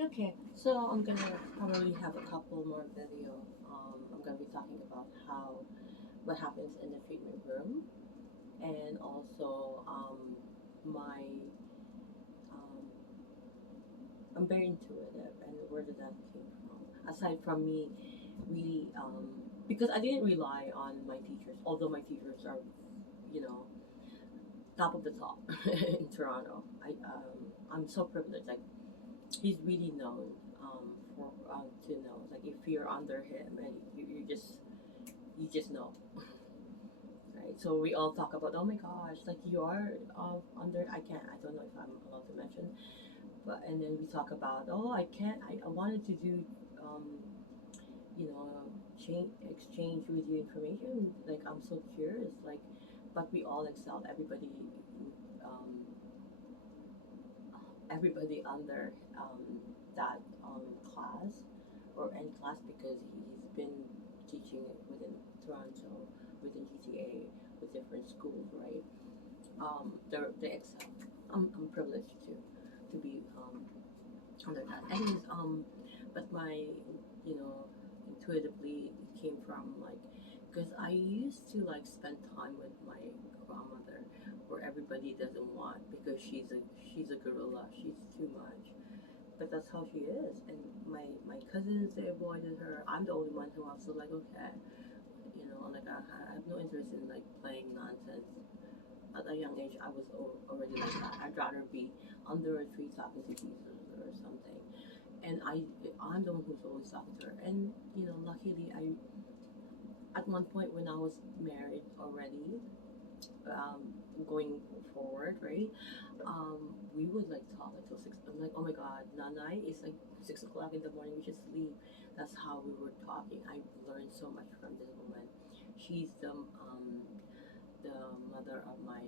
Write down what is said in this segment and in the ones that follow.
Okay, so I'm gonna probably have a couple more video. I'm gonna be talking about how what happens in the treatment room, and also my um, I'm very intuitive, and where did that came from? Aside from me, really, because I didn't rely on my teachers, although my teachers are, you know, top of the top in Toronto. I'm so privileged. Like he's really known for to know. Like if you're under him and you just know, right? So we all talk about, oh my gosh, like you are under. I don't know if I'm allowed to mention, but and then we talk about, oh, I can't. I wanted to do, um, you know, exchange with you information. Like I'm so curious. Like, but we all excel. Um, everybody under that class or any class because he's been teaching within Toronto, within GTA, with different schools, right? They excel. I'm privileged to be under that. Anyways, but my intuitively came from like because I used to like spend time with my grandmother, where everybody doesn't want because she's a gorilla. She's too much, but that's how she is. And my cousins, they avoided her. I'm the only one who was so like, okay, like I have no interest in like playing nonsense. At a young age, I was already like that. I'd rather be under a tree talking to Jesus or something. And I'm the one who's always talking to her. And luckily, I at one point when I was married already, going forward, right? We would like talk until 6. I'm like, oh my god, Nanai, it's like 6 o'clock in the morning. We should sleep. That's how we were talking. I learned so much from this woman. She's the mother of my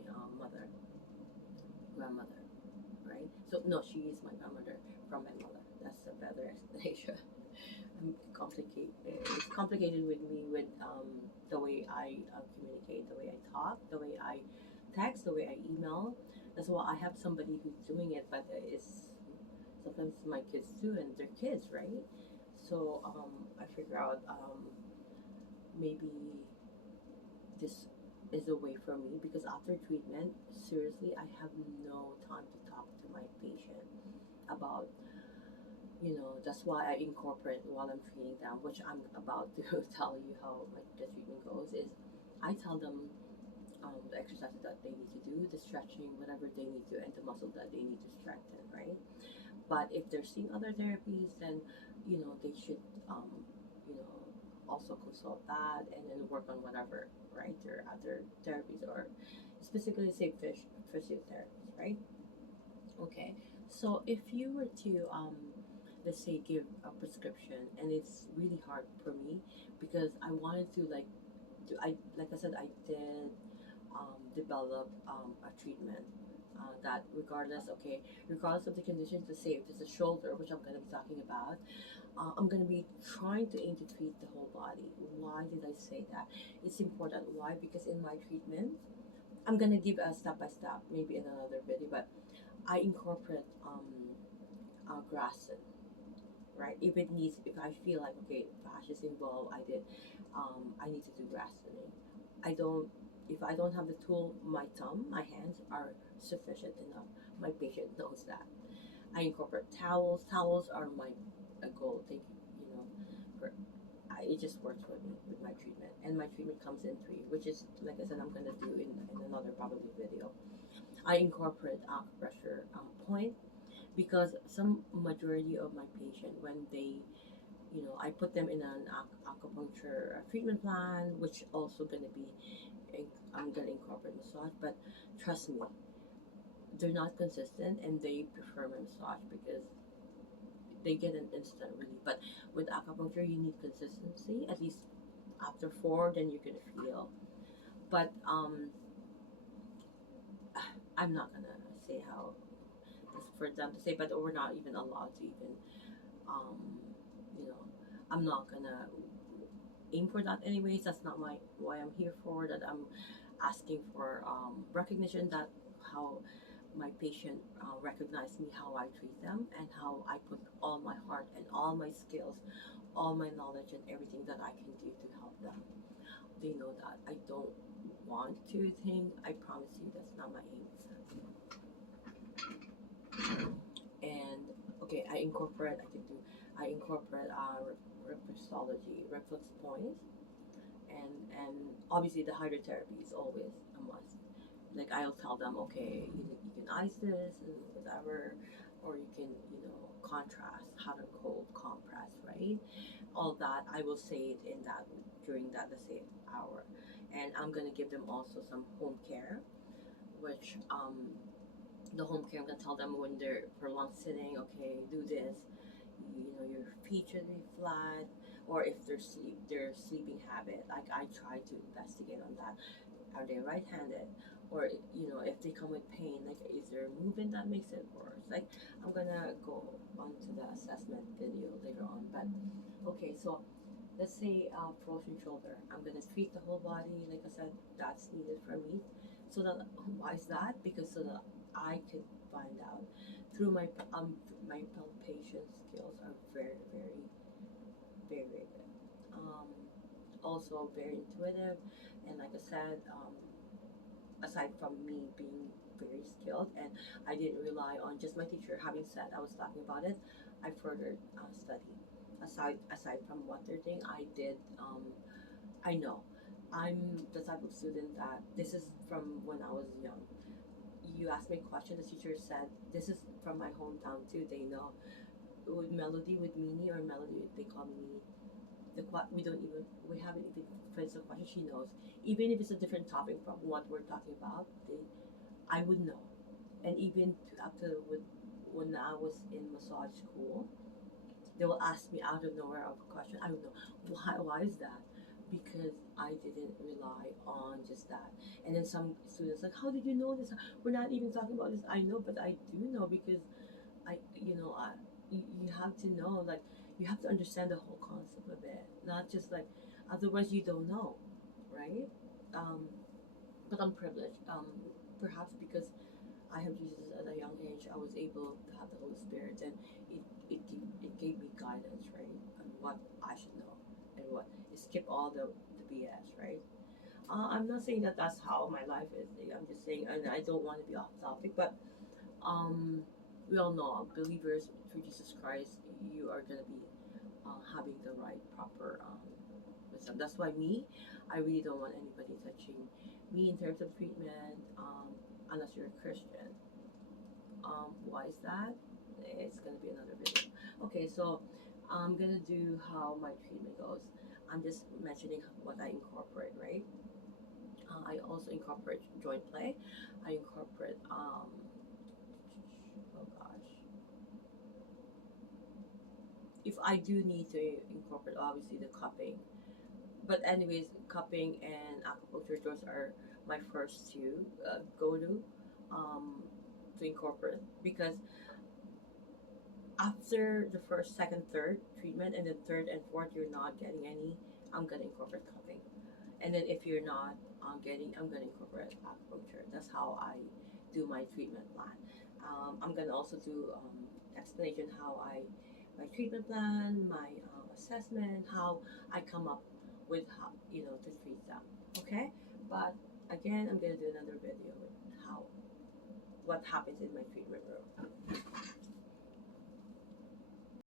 grandmother, right? So no, she is my grandmother from my mother. That's a better explanation. It's complicated with me with the way I communicate, the way I talk, the way I text, the way I email. That's why I have somebody who's doing it, but it's sometimes my kids too, and they're kids, right? So I figure out maybe this is a way for me because after treatment, seriously, I have no time to talk to my patient about that's why I incorporate while I'm treating them, which I'm about to tell you how the treatment goes. Is I tell them the exercises that they need to do, the stretching, whatever they need to, and the muscle that they need to strengthen, right? But if they're seeing other therapies, then they should um, you know also consult that and then work on whatever, right? Their other therapies or specifically say physiotherapies, right? Okay, so if you were to let's say give a prescription, and it's really hard for me because I wanted to like I said, I did develop a treatment that regardless of the conditions, let's say if it's a shoulder, which I'm going to be talking about, I'm going to be trying to aim to treat the whole body. Why did I say that? It's important. Why? Because in my treatment, I'm going to give a step by step, maybe in another video, but I incorporate grasses, right? If I feel like okay, Vash is involved, I need to do grasping. I don't, if I don't have the tool, my hands are sufficient enough. My patient knows that. I incorporate towels. Towels are my a goal. For it just works for me with my treatment, and my treatment comes in three, which is like I said, I'm gonna do in another probably video. I incorporate acupressure point because some majority of my patient when they I put them in an acupuncture treatment plan, which also gonna be I'm gonna incorporate massage. But trust me, they're not consistent and they prefer my massage because they get an instant relief. But with acupuncture, you need consistency. At least after 4, then you're gonna feel. But I'm not gonna say how it's for them to say, but we're not even allowed to even um, you know, I'm not gonna aim for that anyways. That's not my why I'm here for. That I'm asking for recognition that how my patient recognize me how I treat them and how I put all my heart and all my skills, all my knowledge and everything that I can do to help them. They know that I don't want to think. I promise you, that's not my aim. And okay, I incorporate reflexology, reflex points, and obviously the hydrotherapy is always a must. Like I'll tell them, okay, you can ice this and whatever, or you can contrast, hot and cold compress, right? All that I will say it in that during that, let's say, hour, and I'm gonna give them also some home care, which the home care, I'm gonna tell them when they're prolonged sitting, okay, do this. Your feet should be flat, or if their sleeping habit, like I try to investigate on that. Are they right-handed, or if they come with pain, like is there a movement that makes it worse? Like I'm gonna go on to the assessment video later on, but okay, so let's say frozen shoulder. I'm gonna treat the whole body. Like I said, that's needed for me. So that why is that? Because so that I could find out through my palpation skills are very very good. Also very intuitive, and like I said, aside from me being very skilled, and I didn't rely on just my teacher having said I was talking about it. I further study aside from what they're doing. I know I'm the type of student that this is from when I was young. You asked me a question, the teacher said this is from my hometown too. They know with Melody, with Mini, or Melody, they call me Mini. We haven't even finished the question. She knows, even if it's a different topic from what we're talking about. I would know, and even up to when I was in massage school, they will ask me out of nowhere of a question. I don't know why is that, because I didn't rely on just that. And then some students like, how did you know this? We're not even talking about this. I know, but I do know because you have to know, like you have to understand the whole concept of it, not just like, otherwise you don't know, right? Um, but I'm privileged. Perhaps because I have Jesus at a young age, I was able to have the Holy Spirit, and it gave me guidance, right, on what I should know and what skip all the BS, right? I'm not saying that that's how my life is. I'm just saying, and I don't want to be off topic, but um, we all know believers through Jesus Christ, you are gonna be having the right proper wisdom. That's why I really don't want anybody touching me in terms of treatment, unless you're a Christian. Why is that? It's gonna be another video. Okay, so I'm gonna do how my treatment goes. I'm just mentioning what I incorporate, right? I also incorporate joint play. I incorporate oh gosh, if I do need to incorporate, obviously the cupping. But anyways, cupping and acupuncture, those are my first two go to incorporate, because after the first, second, third treatment, and then third and fourth, you're not getting any, I'm gonna incorporate cupping. And then if you're not I'm gonna incorporate acupuncture. That's how I do my treatment plan. I'm gonna also do explanation how my treatment plan, my assessment, how I come up with how to treat them. Okay, but again, I'm gonna do another video with how what happens in my treatment room.